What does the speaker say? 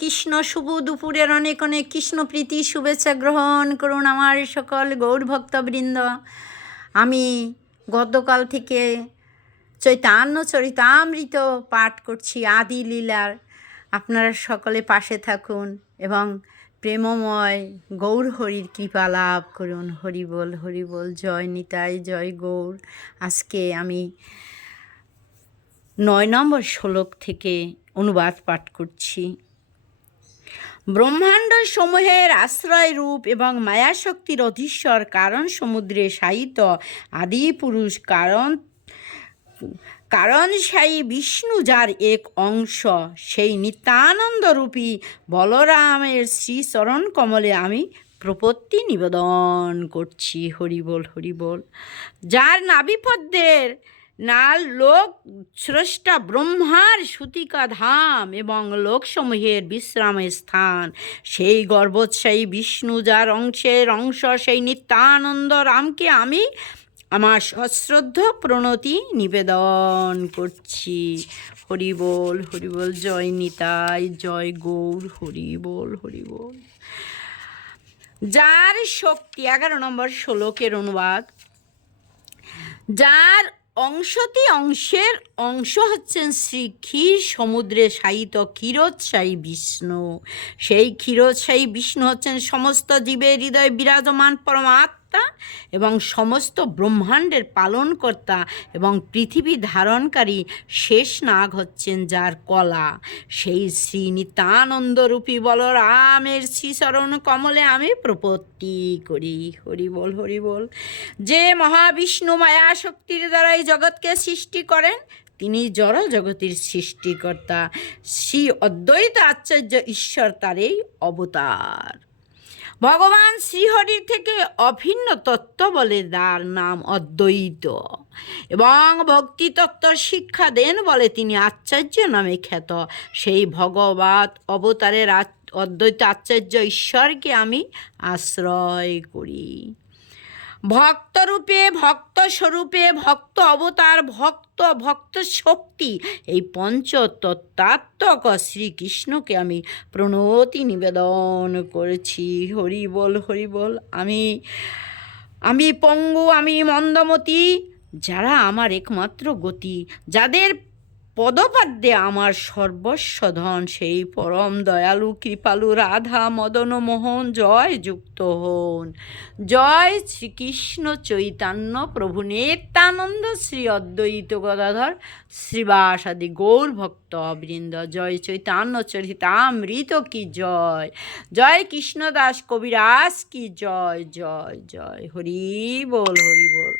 কৃষ্ণ। শুভ দুপুরের অনেক অনেক কৃষ্ণ প্রীতি শুভেচ্ছা গ্রহণ করুন আমার সকল গৌর ভক্তবৃন্দ। আমি গতকাল থেকে চৈতন্য চরিতামৃত পাঠ করছি আদি লীলার। আপনারা সকলে পাশে থাকুন এবং প্রেমময় গৌর হরির কৃপা লাভ করুন। হরি বল হরি বল, জয় নিতাই, জয় গৌর। আজকে আমি 9 নম্বর শ্লোক থেকে অনুবাদ পাঠ করছি। ব্রহ্মাণ্ড সমূহের আশ্রয় রূপ এবং মায়াশক্তির অধীশ্বর কারণ সমুদ্রে শায়িত আদি পুরুষ কারণশায়ী বিষ্ণু, যার এক অংশ, সেই নিত্যানন্দরূপী বলরামের শ্রীচরণ কমলে আমি প্রপত্তি নিবেদন করছি। হরি বল হরি বল। যার নাভিপদ্মের নাল লোক স্রষ্টা ব্রহ্মার সুতিকা ধাম এবং লোকসমূহের বিশ্রামের স্থান, সেই গর্বোৎসায়ী বিষ্ণু, যার অংশের অংশ সেই নিত্যানন্দ রামকে আমি আমার সশ্রদ্ধ প্রণতি নিবেদন করছি। হরি বল হরি বল, জয় নিতাই, জয় গৌর। হরি বল হরি বল। যার শক্তি, 11 নম্বর শ্লোকের অনুবাদ। যার অংশের অংশ হচ্ছেন শ্রী ক্ষীর সমুদ্রে শায়িত ক্ষীরোৎসায়ী বিষ্ণু। সেই ক্ষীরোৎসায়ী বিষ্ণু হচ্ছেন সমস্ত জীবের হৃদয় বিরাজমান পরমাত্মা এবং সমস্ত ব্রহ্মাণ্ডের পালনকর্তা, এবং পৃথিবী ধারণকারী শেষ নাগ হচ্ছেন যার কলা। সেই শ্রী নিত্যানন্দরূপী বলরামের শ্রীচরণ কমলে আমি প্রপত্তি করি। হরি বল হরি বল। যে মহাবিষ্ণু মায়া শক্তির দ্বারাই জগৎকে সৃষ্টি করেন, তিনি জড় জগতের সৃষ্টিকর্তা। শ্রী অদ্বৈত আচার্য ঈশ্বর তারই অবতার। ভগবান শ্রীহরির থেকে অভিন্ন তত্ত্ব বলে তার নাম অদ্বৈত, এবং ভক্তি তত্ত্ব শিক্ষা দেন বলে তিনি আচার্য নামে খ্যাত। সেই ভগবৎ অবতারের অদ্বৈত আচার্য ঈশ্বরকে আমি আশ্রয় করি। ভক্তরূপে, ভক্ত স্বরূপে, ভক্ত অবতার, ভক্ত শক্তি, এই পঞ্চতত্ত্বাত্মক শ্রীকৃষ্ণকে আমি প্রণতি নিবেদন করেছি। হরি বল হরি বল। আমি পঙ্গু, আমি মন্দমতি, যারা আমার একমাত্র গতি, যাদের পদপাদ্যে আমার সর্বস্ব ধন, সেই পরম দয়ালু কৃপালু রাধা মদন মোহন জয় যুক্ত হন। জয় শ্রীকৃষ্ণ চৈতন্য প্রভু নিত্যানন্দ শ্রী অদ্বৈত গদাধর শ্রীবাসাদি গৌর ভক্ত বৃন্দ। জয় চৈতন্য চরিতামৃত কি জয়, জয় কৃষ্ণদাস কবিরাজ কি জয়, জয় জয়। হরি বল হরি বল।